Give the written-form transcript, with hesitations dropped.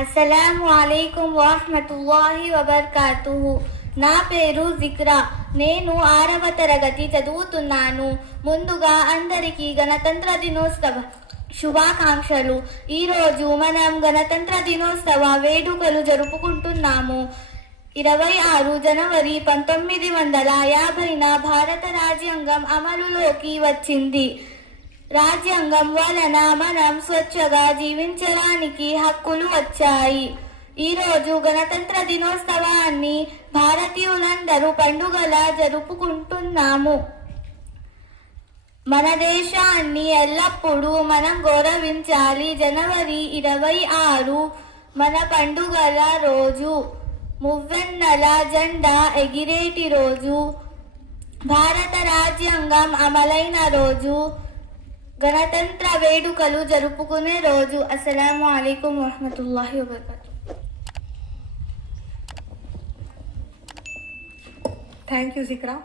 అస్సలాము అలైకుం వరహ్మతుల్లాహి వబర్కాతుహు. నా పేరు జిక్రా. నేను 6వ తరగతి చదువుతున్నాను. ముందుగా అందరికీ గణతంత్ర దినోత్సవ శుభాకాంక్షలు. ఈరోజు మనం గణతంత్ర దినోత్సవ వేడుకలు జరుపుకుంటున్నాము. 26 జనవరి 1950న భారత రాజ్యాంగం అమలులోకి వచ్చింది. రాజ్యాంగం వలన మనం స్వచ్ఛగా జీవించడానికి హక్కులు వచ్చాయి. ఈరోజు గణతంత్ర దినోత్సవాన్ని భారతీయులందరూ పండుగలా జరుపుకుంటున్నాము. మన దేశాన్ని ఎల్లప్పుడూ మనం గౌరవించాలి. జనవరి 26 మన పండుగల రోజు, మువ్వెన్నెల జెండా ఎగిరేటి రోజు, భారత రాజ్యాంగం అమలైన రోజు, గణతంత్ర వేడుకలు జరుపుకునే రోజు. అస్సలాము అలైకుం వరహ్మతుల్లాహి వబర్కాతుహు. Thank you Zikra.